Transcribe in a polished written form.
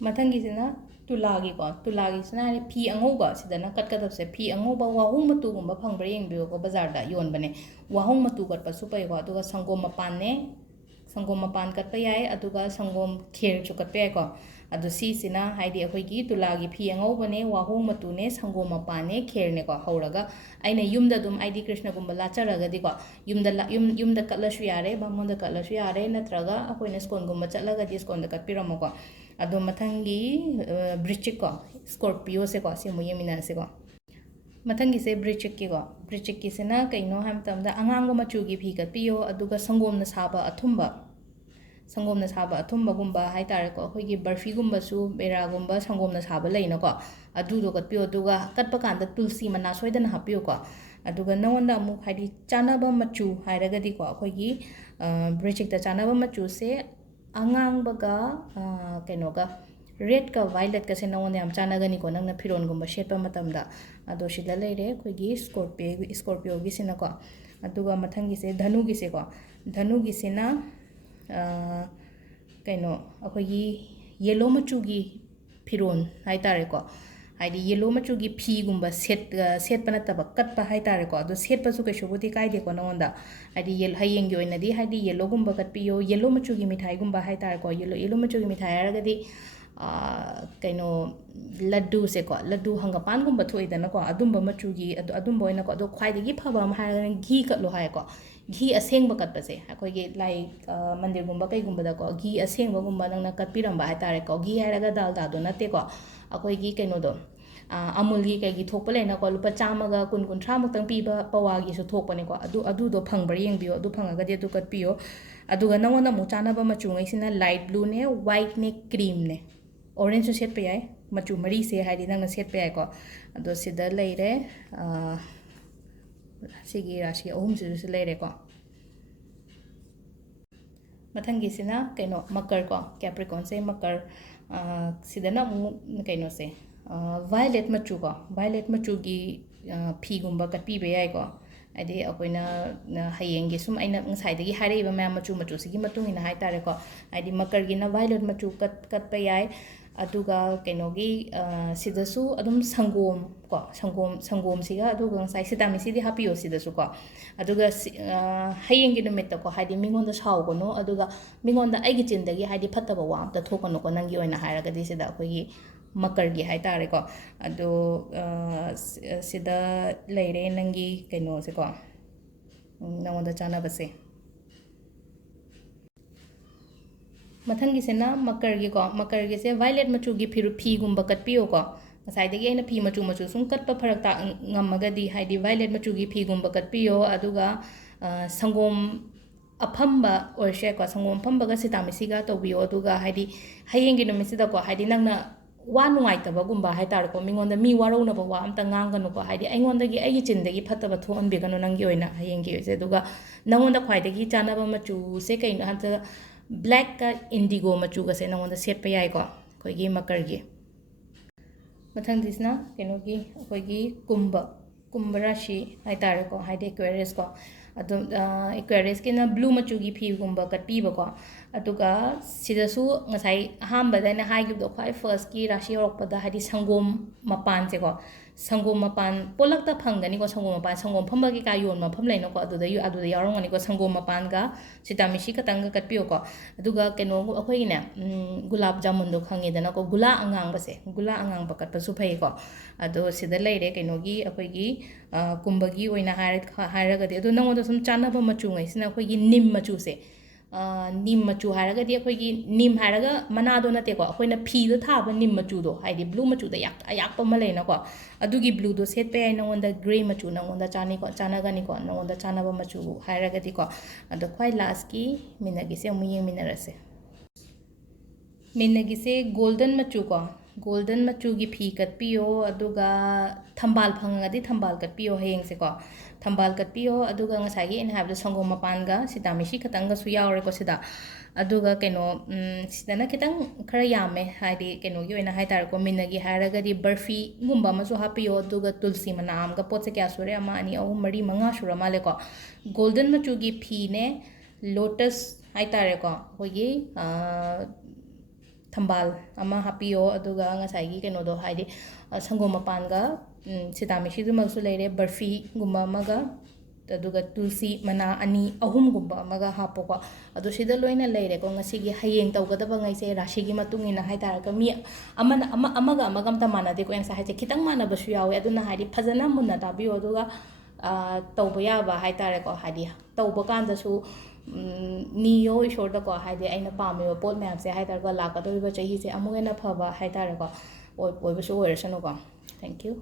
ꯃꯊꯪꯒꯤꯁꯤꯅ ꯇꯨꯂꯥꯒꯤꯀꯣ ꯇꯨꯂꯥꯒꯤꯁꯤꯅ ꯍꯥꯏꯗꯤ ꯐꯤ ꯑꯉꯧꯕ ꯁꯤꯗꯅ ꯀꯠꯀꯗꯕꯁꯦ ꯐꯤ ꯑꯉꯧꯕ ꯋꯥꯍꯣꯡ ꯃꯇꯨꯒꯨꯝꯕ ꯐꯪꯕ꯭ꯔꯥ ꯌꯦꯡꯕꯤꯌꯨꯀꯣ ꯕꯖꯥꯔꯗ ꯌꯣꯟꯕꯅꯦ ꯋꯥꯍꯣꯡ ꯃꯇꯨ ꯀꯠꯄꯁꯨ ꯐꯩꯀꯣ ꯑꯗꯨꯒ ꯁꯪꯒꯣꯝ ꯃꯄꯥꯟꯅꯦ ꯁꯪꯒꯣꯝ ꯃꯄꯥꯟ ꯀꯠꯄ ꯌꯥꯏ ꯑꯗꯨꯒ ꯁꯪꯒꯣꯝ ꯈꯦꯔꯁꯨ ꯀꯠꯄ ꯌꯥꯏꯀꯣ ꯑꯗꯣ ꯁꯤꯁꯤꯅ ꯍꯥꯏꯗꯤ ꯑꯩꯈꯣꯏꯒꯤ ꯇꯨꯂꯥꯒꯤ ꯐꯤ ꯑꯉꯧꯕꯅꯦ ꯋꯥꯍꯣꯡ ꯃꯇꯨꯅꯦ ꯁꯪꯒꯣꯝ ꯃꯄꯥꯟꯅꯦ ꯈꯦꯔꯅꯦꯀꯣ ꯍꯧꯔꯒ ꯑꯩꯅ ꯌꯨꯝꯗ ꯑꯗꯨꯝ ꯑꯩꯗꯤ ꯀ꯭ꯔꯤꯁꯅꯒꯨꯝꯕ ꯂꯥꯠꯆꯔꯒꯗꯤꯀꯣ ꯌꯨꯝꯗ ꯀꯠꯂꯁꯨ ꯌꯥꯔꯦ ꯕꯥꯃꯣꯟꯗ ꯀꯠꯂꯁꯨ ꯌꯥꯔꯦ ꯅꯠꯇ꯭ꯔꯒ ꯑꯩꯈꯣꯏꯅ ꯁ꯭ꯀꯣꯟꯒꯨꯝꯕ ꯆꯠꯂꯒꯗꯤ ꯁ꯭ꯀꯣꯟꯗ ꯀꯠꯄꯤꯔꯝꯃꯣꯀꯣ ꯑꯗꯣ ꯃꯊꯪꯒꯤ ꯕ꯭ꯔꯤꯆꯤꯛꯀꯣ ꯁ꯭ꯀꯣꯔꯄꯤꯌꯣꯁꯦꯀꯣ ꯁꯤ ꯑꯃꯨꯛ ꯌꯦꯡꯃꯤꯟꯅꯔꯁꯦꯀꯣ ꯃꯊꯪꯒꯤꯁꯦ ꯕ꯭ꯔꯤꯆꯤꯛꯀꯤꯀꯣ ꯕ꯭ꯔꯤꯆꯤꯛꯀꯤꯁꯤꯅ ꯀꯩꯅꯣ ꯍꯥꯏꯕ ꯃꯇꯝꯗ ꯑꯉꯥꯡꯕ ꯃꯆꯨꯒꯤ ꯐꯤ ꯀꯠꯄꯤꯌꯣ ꯑꯗꯨꯒ ꯁꯪꯒꯣꯝꯅ ꯁꯥꯕ ꯑꯊꯨꯝꯕꯒꯨꯝꯕ ꯍꯥꯏꯇꯥꯔꯦꯀꯣ ꯑꯩꯈꯣꯏꯒꯤ ꯕꯔꯐꯤꯒꯨꯝꯕꯁꯨ ꯕꯦꯔꯥꯒꯨꯝꯕ ꯁꯪꯒꯣꯝꯅ ꯁꯥꯕ ꯂꯩꯅꯀꯣ ꯑꯗꯨꯗꯣ ꯀꯠꯄꯤꯌꯣ ꯑꯗꯨꯒ ꯀꯠꯄ ꯀꯥꯟꯗ ꯇꯨꯜꯁꯤ ꯃꯅꯥ ꯁꯣꯏꯗꯅ ꯍꯥꯞꯄꯤꯌꯨꯀꯣ ꯑꯗꯨꯒ ꯅꯉꯣꯟꯗ ꯑꯃꯨꯛ ꯍꯥꯏꯗꯤ ꯆꯥꯅꯕ ꯃꯆꯨ ꯍꯥꯏꯔꯒꯗꯤꯀꯣ ꯑꯩꯈꯣꯏꯒꯤ ꯕ꯭ꯔꯤꯆꯤꯛꯇ ꯆꯥꯅꯕ ꯃꯆꯨꯁꯦ ꯑꯉꯥꯡꯕꯒ ꯀꯩꯅꯣꯒ ꯔꯦꯗꯀ ꯚꯥꯏꯂꯦꯠꯀꯁꯦ ꯅꯉꯣꯟꯗ ꯌꯥꯝ ꯆꯥꯟꯅꯒꯅꯤꯀꯣ ꯅꯪꯅ ꯐꯤꯔꯣꯟꯒꯨꯝꯕ ꯁꯦꯠꯄ ꯃꯇꯝꯗ ꯑꯗꯣ ꯁꯤꯗ ꯂꯩꯔꯦ ꯑꯩꯈꯣꯏꯒꯤ ꯁ꯭ꯀꯣꯔꯄꯤꯌꯣꯒꯤꯁꯤꯅꯀꯣ ꯑꯗꯨꯒ ꯃꯊꯪꯒꯤꯁꯦ ꯙꯅꯨꯒꯤꯁꯦꯀꯣ ꯙꯅꯨꯒꯤꯁꯤꯅ ꯀꯩꯅꯣ ꯑꯩꯈꯣꯏꯒꯤ ꯌꯦꯜꯂꯣ ꯃꯆꯨꯒꯤ ꯐꯤꯔꯣꯟ ꯍꯥꯏꯇꯥꯔꯦꯀꯣ ꯍꯥꯏꯗꯤ ꯌꯦꯜꯂꯣ ꯃꯆꯨꯒꯤ ꯐꯤꯒꯨꯝꯕ ꯁꯦꯠꯄ ꯅꯠꯇꯕ ꯀꯠꯄ ꯍꯥꯏꯇꯥꯔꯦꯀꯣ ꯑꯗꯣ ꯁꯦꯠꯄꯁꯨ ꯀꯩꯁꯨꯕꯨꯗꯤ ꯀꯥꯏꯗꯦꯀꯣ ꯅꯉꯣꯟꯗ ꯍꯥꯏꯗꯤ ꯍꯌꯦꯡꯒꯤ ꯑꯣꯏꯅꯗꯤ ꯍꯥꯏꯗꯤ ꯌꯦꯜꯂꯣꯒꯨꯝꯕ ꯀꯠꯄꯤꯌꯣ ꯌꯦꯜꯂꯣ ꯃꯆꯨꯒꯤ ꯃꯤꯊꯥꯏꯒꯨꯝꯕ ꯍꯥꯏꯇꯥꯔꯦꯀꯣ ꯌꯦꯜꯂꯣ ꯃꯆꯨꯒꯤ ꯃꯤꯊꯥꯏ ꯍꯥꯏꯔꯒꯗꯤ ꯀꯩꯅꯣ ꯂड्डूꯁꯦꯀꯣ ꯂड्डू ꯍꯪꯒꯄꯥꯟꯒꯨꯝꯕ ꯊꯣꯛꯏꯗꯅꯀꯣ ꯑꯗꯨꯝꯕ ꯃꯆꯨꯒꯤ ꯑꯗꯨꯝꯕ ꯑꯣꯏꯅꯀꯣ ꯑꯗꯣ ꯈ꯭ꯋꯥꯏꯗꯒꯤ ꯐꯕ ꯑꯃ ꯍꯥꯏꯔꯒꯅ ꯘꯤ ꯀꯠꯂꯣ ꯍꯥꯏꯌꯦꯀꯣ ꯘꯤ ꯑꯁꯦꯡꯕ ꯀꯠꯄꯁꯦ ꯑꯩꯈꯣꯏꯒꯤ ꯂꯥꯏ ꯃꯟꯗꯤꯔꯒꯨꯝꯕ ꯀꯩꯒꯨꯝꯕꯗꯀꯣ ꯘꯤ ꯑꯁꯦꯡꯕꯒꯨꯝꯕ ꯅꯪꯅ ꯀꯠꯄꯤꯔꯝꯕ ꯍꯥꯏꯇꯥꯔꯦꯀꯣ ꯘꯤ ꯍꯥꯏꯔꯒ ꯗꯥꯜꯗꯥꯗꯣ ꯅꯠꯇꯦꯀꯣ ꯑꯩꯈꯣꯏꯒꯤ ꯀꯩꯅꯣꯗꯣ ꯑꯃꯨꯜꯒꯤ ꯀꯩꯒꯤ ꯊꯣꯛꯄ ꯂꯩꯅꯀꯣ ꯂꯨꯄꯥ ꯆꯥꯝꯃꯒ ꯀꯨꯟꯊ꯭ꯔꯥꯃꯨꯛꯇꯪ ꯄꯤꯕ ꯄꯋꯥꯒꯤꯁꯨ ꯊꯣꯛꯄꯅꯦꯀꯣ ꯑꯗꯨꯗꯣ ꯐꯪꯕ꯭ꯔꯥ ꯌꯦꯡꯕꯤꯌꯣ ꯑꯗꯨ ꯐꯪꯉꯒꯗꯤ ꯑꯗꯨ ꯀꯠꯄꯤꯌꯣ ꯑꯗꯨꯒ ꯅꯉꯣꯟꯗ ꯑꯃꯨꯛ ꯆꯥꯅꯕ ꯃꯆꯨꯉꯩꯁꯤꯅ ꯂꯥꯏꯠ ꯕ꯭ꯂꯨꯅꯦ ꯋꯥꯏꯠꯅꯦ ꯀ꯭ꯔꯤꯝꯅꯦ ꯑꯣꯔꯦꯟꯖꯁꯨ ꯁꯦꯠꯄ ꯌꯥꯏ ꯃꯆꯨ ꯃꯔꯤꯁꯦ ꯍꯥꯏꯗꯤ ꯅꯪꯅ ꯁꯦꯠꯄ ꯌꯥꯏꯀꯣ ꯑꯗꯣ ꯁꯤꯗ ꯂꯩꯔꯦ ꯁꯤꯒꯤ ꯔꯥꯁꯤ ꯑꯍꯨꯝꯁꯤꯁꯨ ꯂꯩꯔꯦꯀꯣ ꯃꯊꯪꯒꯤꯁꯤꯅ ꯀꯩꯅꯣ ꯃꯀꯔꯀꯣ ꯀꯦꯄ꯭ꯔꯤꯀꯣꯟꯁꯦ ꯃꯀꯔ ꯁꯤꯗꯅ ꯑꯃꯨꯛ ꯀꯩꯅꯣꯁꯦ ꯚꯥꯏꯂꯦꯠ ꯃꯆꯨꯀꯣ ꯚꯥꯏꯂꯦꯠ ꯃꯆꯨꯒꯤ ꯐꯤꯒꯨꯝꯕ ꯀꯠꯄꯤꯕ ꯌꯥꯏꯀꯣ ꯍꯥꯏꯗꯤ ꯑꯩꯈꯣꯏꯅ ꯍꯌꯦꯡꯒꯤ ꯁꯨꯝ ꯑꯩꯅ ꯉꯁꯥꯏꯗꯒꯤ ꯍꯥꯏꯔꯛꯏꯕ ꯃꯌꯥꯝ ꯃꯆꯨꯁꯤꯒꯤ ꯃꯇꯨꯡ ꯏꯟꯅ ꯍꯥꯏꯇꯥꯔꯦꯀꯣ ꯍꯥꯏꯗꯤ ꯃꯀꯔꯒꯤꯅ ꯚꯥꯏꯂꯦꯠ ꯃꯆꯨ ꯀꯠꯄ ꯌꯥꯏ ꯑꯗꯨꯒ ꯀꯩꯅꯣꯒꯤ ꯁꯤꯗꯁꯨ ꯑꯗꯨꯝ ꯁꯪꯒꯣꯝꯁꯤꯒ ꯑꯗꯨꯒ ꯉꯁꯥꯏ ꯁꯤꯇꯥꯃꯤꯁꯤꯗꯤ ꯍꯥꯞꯄꯤꯌꯣ ꯁꯤꯗꯁꯨꯀꯣ ꯑꯗꯨꯒ ꯍꯌꯦꯡꯒꯤ ꯅꯨꯃꯤꯠꯇꯀꯣ ꯍꯥꯏꯗꯤ ꯃꯤꯉꯣꯟꯗ ꯁꯥꯎꯒꯅꯨ ꯑꯗꯨꯒ ꯃꯤꯉꯣꯟꯗ ꯑꯩꯒꯤ ꯆꯤꯟꯗꯒꯤ ꯍꯥꯏꯗꯤ ꯐꯠꯇꯕ ꯋꯥ ꯑꯝꯇ ꯊꯣꯛꯀꯅꯨꯀꯣ ꯅꯪꯒꯤ ꯑꯣꯏꯅ ꯍꯥꯏꯔꯒꯗꯤ ꯁꯤꯗ ꯑꯩꯈꯣꯏꯒꯤ ꯃꯀꯔꯒꯤ ꯍꯥꯏꯇꯥꯔꯦꯀꯣ ꯑꯗꯣ ꯁꯤꯗ ꯂꯩꯔꯦ ꯅꯪꯒꯤ ꯀꯩꯅꯣꯁꯦꯀꯣ ꯅꯉꯣꯟꯗ ꯆꯥꯅꯕꯁꯦ ꯃꯊꯪꯒꯤꯁꯤꯅ ꯃꯀꯔꯒꯤꯁꯦ ꯚꯥꯏꯂꯦꯠ ꯃꯆꯨꯒꯤ ꯐꯤꯒꯨꯝꯕ ꯀꯠꯄꯤꯌꯣꯀꯣ ꯉꯁꯥꯏꯗꯒꯤ ꯑꯩꯅ ꯐꯤ ꯃꯆꯨ ꯁꯨꯝ ꯀꯠꯄ ꯐꯔꯛ ꯉꯝꯃꯒꯗꯤ ꯍꯥꯏꯗꯤ ꯚꯥꯏꯂꯦꯠ ꯃꯆꯨꯒꯤ ꯐꯤꯒꯨꯝꯕ ꯀꯠꯄꯤꯌꯣ ꯑꯗꯨꯒ ꯁꯪꯒꯣꯝ ꯑꯐꯝꯕ ꯑꯣꯏꯔꯁꯨ ꯌꯥꯏꯀꯣ ꯁꯪꯒꯣꯝ ꯑꯐꯝꯕꯒ ꯁꯤꯇꯥꯃꯤꯁꯤꯒ ꯇꯧꯕꯤꯌꯣ ꯑꯗꯨꯒ ꯍꯥꯏꯗꯤ ꯍꯌꯦꯡꯒꯤ ꯅꯨꯃꯤꯠꯁꯤꯗꯀꯣ ꯍꯥꯏꯗꯤ ꯅꯪꯅ ꯋꯥ ꯅꯨꯡꯉꯥꯏꯇꯕꯒꯨꯝꯕ ꯍꯥꯏꯇꯥꯔꯦꯀꯣ ꯃꯤꯉꯣꯟꯗ ꯃꯤ ꯋꯥꯔꯧꯅꯕ ꯋꯥ ꯑꯝꯇ ꯉꯥꯡꯒꯅꯨꯀꯣ ꯍꯥꯏꯗꯤ ꯑꯩꯒꯤ ꯆꯤꯟꯗꯒꯤ ꯐꯠꯇꯕ ꯊꯣꯛꯍꯟꯕꯤꯒꯅꯨ ꯅꯪꯒꯤ ꯑꯣꯏꯅ ꯍꯌꯦꯡꯒꯤ ꯑꯣꯏꯁꯦ ꯑꯗꯨꯒ ꯅꯪꯉꯣꯟꯗ ꯈ꯭ꯋꯥꯏꯗꯒꯤ ꯆꯥꯅꯕ ꯃꯆꯨꯁꯦ ꯀꯩꯅꯣ ꯍꯥꯏꯕꯗ ꯕ꯭ꯂꯦꯛꯀ ꯏꯟꯗꯤꯒꯣ ꯃꯆꯨꯒꯁꯦ ꯅꯉꯣꯟꯗ ꯁꯦꯠꯄ ꯌꯥꯏꯀꯣ ꯑꯩꯈꯣꯏꯒꯤ ꯃꯀꯔꯒꯤ ꯃꯊꯪꯒꯤꯁꯤꯅ ꯀꯩꯅꯣꯒꯤ ꯑꯩꯈꯣꯏꯒꯤ ꯀꯨꯝꯕ ꯔꯥಶꯤ ꯍꯥꯏꯇꯥꯔꯦꯀꯣ ꯍꯥꯏꯗꯤ ꯑꯦꯀ꯭ꯋꯦꯔꯤꯌꯁꯀꯣ ꯑꯗꯨꯝ ꯑꯦꯀ꯭ꯋꯦꯔꯤꯌꯁꯀꯤꯅ ꯕ꯭ꯂꯨ ꯃꯆꯨꯒꯤ ꯐꯤꯒꯨꯝꯕ ꯀꯠꯄꯤꯕꯀꯣ ꯑꯗꯨꯒ ꯁꯤꯗꯁꯨ ꯉꯁꯥꯏ ꯑꯍꯥꯟꯕꯗ ꯑꯩꯅ ꯍꯥꯏꯈꯤꯕꯗꯣ ꯈ꯭ꯋꯥꯏ ꯐꯥꯔꯁꯀꯤ ꯔꯥಶꯤ ꯌꯧꯔꯛꯄꯗ ꯍꯥꯏꯗꯤ ꯁꯪꯒꯣꯝ ꯃꯄꯥꯟꯁꯦꯀꯣ ꯁꯪꯒꯣꯝ ꯃꯄꯥꯟ ꯄꯣꯂꯛꯇ ꯐꯪꯒꯅꯤꯀꯣ ꯁꯪꯒꯣꯝ ꯐꯝꯕ ꯀꯩꯀꯥ ꯌꯣꯟꯕ ꯃꯐꯝ ꯂꯩꯅꯀꯣ ꯑꯗꯨꯗ ꯌꯥꯎꯔꯝꯒꯅꯤꯀꯣ ꯁꯪꯒꯣꯝ ꯃꯄꯥꯟꯒ ꯁꯤꯇꯥꯃꯤꯁꯤ ꯈꯛꯇꯪꯒ ꯀꯠꯄꯤꯌꯣꯀꯣ ꯑꯗꯨꯒ ꯀꯩꯅꯣ ꯑꯩꯈꯣꯏꯒꯤꯅꯦ ꯒꯨꯂꯥꯞ ꯖꯥꯃꯨꯟꯗꯣ ꯈꯪꯉꯦꯗꯅꯀꯣ ꯒꯨꯂꯥ ꯑꯉꯥꯡꯕ ꯀꯠꯄꯁꯨ ꯐꯩꯀꯣ ꯑꯗꯣ ꯁꯤꯗ ꯂꯩꯔꯦ ꯀꯩꯅꯣꯒꯤ ꯑꯩꯈꯣꯏꯒꯤ ꯀꯨꯝꯕꯒꯤ ꯑꯣꯏꯅ ꯍꯥꯏꯔꯒꯗꯤ ꯑꯗꯣ ꯅꯉꯣꯟꯗ ꯁꯨꯝ ꯆꯥꯅꯕ ꯃꯆꯨꯉꯩꯁꯤꯅ ꯑꯩꯈꯣꯏꯒꯤ ꯅꯤꯝ ꯃꯆꯨꯁꯦ ꯅꯤꯝ ꯃꯆꯨ ꯍꯥꯏꯔꯒꯗꯤ ꯑꯩꯈꯣꯏꯒꯤ ꯅꯤꯝ ꯍꯥꯏꯔꯒ ꯃꯅꯥꯗꯣ ꯅꯠꯇꯦꯀꯣ ꯑꯩꯈꯣꯏꯅ ꯐꯤꯗ ꯊꯥꯕ ꯅꯤꯝ ꯃꯆꯨꯗꯣ ꯍꯥꯏꯗꯤ ꯕ꯭ꯂꯨ ꯃꯆꯨꯗ ꯑꯌꯥꯛꯄ ꯑꯃ ꯂꯩꯅꯀꯣ ꯑꯗꯨꯒꯤ ꯕ꯭ꯂꯨꯗꯣ ꯁꯦꯠꯄ ꯌꯥꯏ ꯅꯉꯣꯟꯗ ꯒ꯭ꯔꯦ ꯃꯆꯨ ꯅꯉꯣꯟꯗ ꯆꯥꯅꯒꯅꯤꯀꯣ ꯅꯉꯣꯟꯗ ꯆꯥꯅꯕ ꯃꯆꯨ ꯍꯥꯏꯔꯒꯗꯤꯀꯣ ꯑꯗꯣ ꯈ꯭ꯋꯥꯏ ꯂꯥꯁꯀꯤ ꯃꯤꯟꯅꯒꯤꯁꯦ ꯑꯃꯨꯛ ꯌꯦꯡꯃꯤꯟꯅꯔꯁꯦ ꯃꯤꯟꯅꯒꯤꯁꯦ ꯒꯣꯜꯗꯟ ꯃꯆꯨꯒꯤ ꯐꯤ ꯀꯠꯄꯤꯌꯣ ꯑꯗꯨꯒ ꯊꯝꯕꯥꯜ ꯐꯪꯉꯒꯗꯤ ꯊꯝꯕꯥꯜ ꯀꯠꯄꯤꯌꯣ ꯍꯌꯦꯡꯁꯦꯀꯣ ꯊꯝꯕꯥꯜ ꯀꯠꯄꯤꯌೋ ꯑꯗꯨꯒ ꯉꯁꯥꯏꯒꯤ ꯑꯩꯅ ꯍꯥꯏꯕꯗꯣ ꯁꯪꯒꯣꯝ ꯃꯄꯥꯟꯒ ꯁꯤꯇꯥꯃꯤꯁꯤ ꯈꯛꯇꯪꯒꯁꯨ ꯌꯥꯎꯔꯦꯀꯣ ꯁꯤꯗ ꯑꯗꯨꯒ ꯀꯩꯅꯣ ꯁꯤꯗꯅ ꯈꯤꯇꯪ ꯈꯔ ꯌꯥꯝꯃꯦ ꯍꯥꯏꯗꯤ ꯀꯩꯅꯣꯒꯤ ꯑꯣꯏꯅ ꯍꯥꯏꯇꯥꯔꯦꯀꯣ ꯃꯤꯟꯅꯒꯤ ꯍꯥꯏꯔꯒꯗꯤ ꯕꯔꯐꯤꯒꯨꯝꯕ ꯑꯃꯁꯨ ꯍꯥꯞꯄꯤꯌꯣ ꯑꯗꯨꯒ ꯇꯨꯜꯁꯤ ꯃꯅꯥ ꯑꯃꯒ ꯄꯣꯠꯁꯦ ꯀꯌꯥ ꯁꯨꯔꯦ 1 2 3 4 5 ꯁꯨꯔ ꯃꯥꯜꯂꯦꯀꯣ ꯒꯣꯜꯗꯟ ꯃꯆꯨꯒꯤ ꯐꯤꯅꯦ ꯂꯣꯇꯁ ꯍꯥꯏꯇꯥꯔꯦꯀꯣ ꯑꯩꯈꯣꯏꯒꯤ ꯊꯝꯕꯥꯜ ꯑꯃ ꯍꯥꯞꯄꯤꯌꯣ ꯑꯗꯨꯒ ꯉꯁꯥꯏꯒꯤ ꯀꯩꯅꯣꯗꯣ ꯍꯥꯏꯗꯤ ꯁꯪꯒꯣꯝ ꯃꯄꯥꯟꯒ ꯁꯤꯇꯥꯃꯤꯊꯤꯗꯨꯃꯛꯁꯨ ꯂꯩꯔꯦ ꯕꯔꯐꯤꯒꯨꯝꯕ ꯑꯃꯒ ꯑꯗꯨꯒ ꯇꯨꯜꯁꯤ ꯃꯅꯥ ꯑꯍꯨꯝꯒꯨꯝꯕ ꯑꯃꯒ ꯍꯥꯞꯄꯣꯀꯣ ꯑꯗꯣ ꯁꯤꯗ ꯂꯣꯏꯅ ꯂꯩꯔꯦꯀꯣ ꯉꯁꯤꯒꯤ ꯍꯌꯦꯡ ꯇꯧꯒꯗꯕ ꯉꯩꯁꯦ ꯔꯥಶꯤꯒꯤ ꯃꯇꯨꯡ ꯏꯟꯅ ꯍꯥꯏꯇꯥꯔꯒ ꯃꯤ ꯑꯃꯒ ꯑꯝꯇ ꯃꯥꯟꯅꯗꯦꯀꯣ ꯑꯩ ꯉꯁꯥꯏ ꯍꯥꯏꯁꯦ ꯈꯤꯇꯪ ꯃꯥꯟꯅꯕꯁꯨ ꯌꯥꯎꯋꯦ ꯑꯗꯨꯅ ꯍꯥꯏꯗꯤ ꯐꯖꯅ ꯃꯨꯟꯅ ꯇꯥꯕꯤꯌꯣ ꯑꯗꯨꯒ ꯇꯧꯕ ꯌꯥꯕ ꯍꯥꯏꯇꯥꯔꯦꯀꯣ ꯍꯥꯏꯗꯤ ꯇꯧꯕ ꯀꯥꯟꯗꯁꯨ ꯅꯤꯌꯣ ꯏꯁꯣꯔꯗꯀꯣ ꯍꯥꯏꯗꯤ ꯑꯩꯅ ꯄꯥꯝꯃꯤꯕ ꯄꯣꯠ ꯃꯌꯥꯝꯁꯦ ꯍꯥꯏꯇꯥꯔꯦꯀꯣ ꯂꯥꯛꯀꯗꯧꯔꯤꯕ ꯆꯍꯤꯁꯦ ꯑꯃꯨꯛ ꯍꯦꯟꯅ ꯐꯕ ꯍꯥꯏꯇꯥꯔꯦꯀꯣ ꯑꯣꯏꯕꯁꯨ ꯑꯣꯏꯔꯁꯅꯨꯀꯣ ꯊꯦꯡꯛ ꯌꯨ